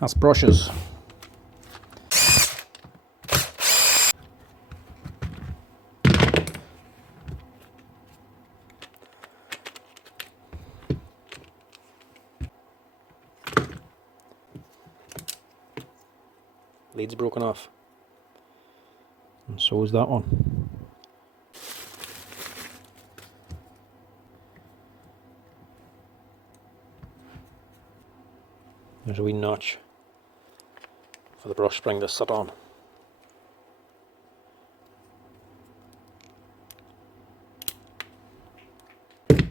That's brushes. Lead's broken off. And so is that one. There's a wee notch for the brush spring to sit on.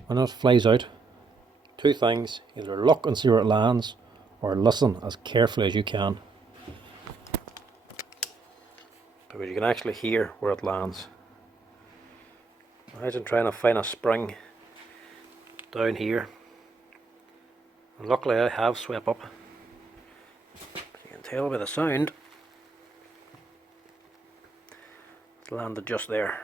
When it flies out, two things: either look and see where it lands, or listen as carefully as you can, because you can actually hear where it lands. Imagine trying to find a spring down here, and luckily I have swept up. You can tell by the sound it landed just there.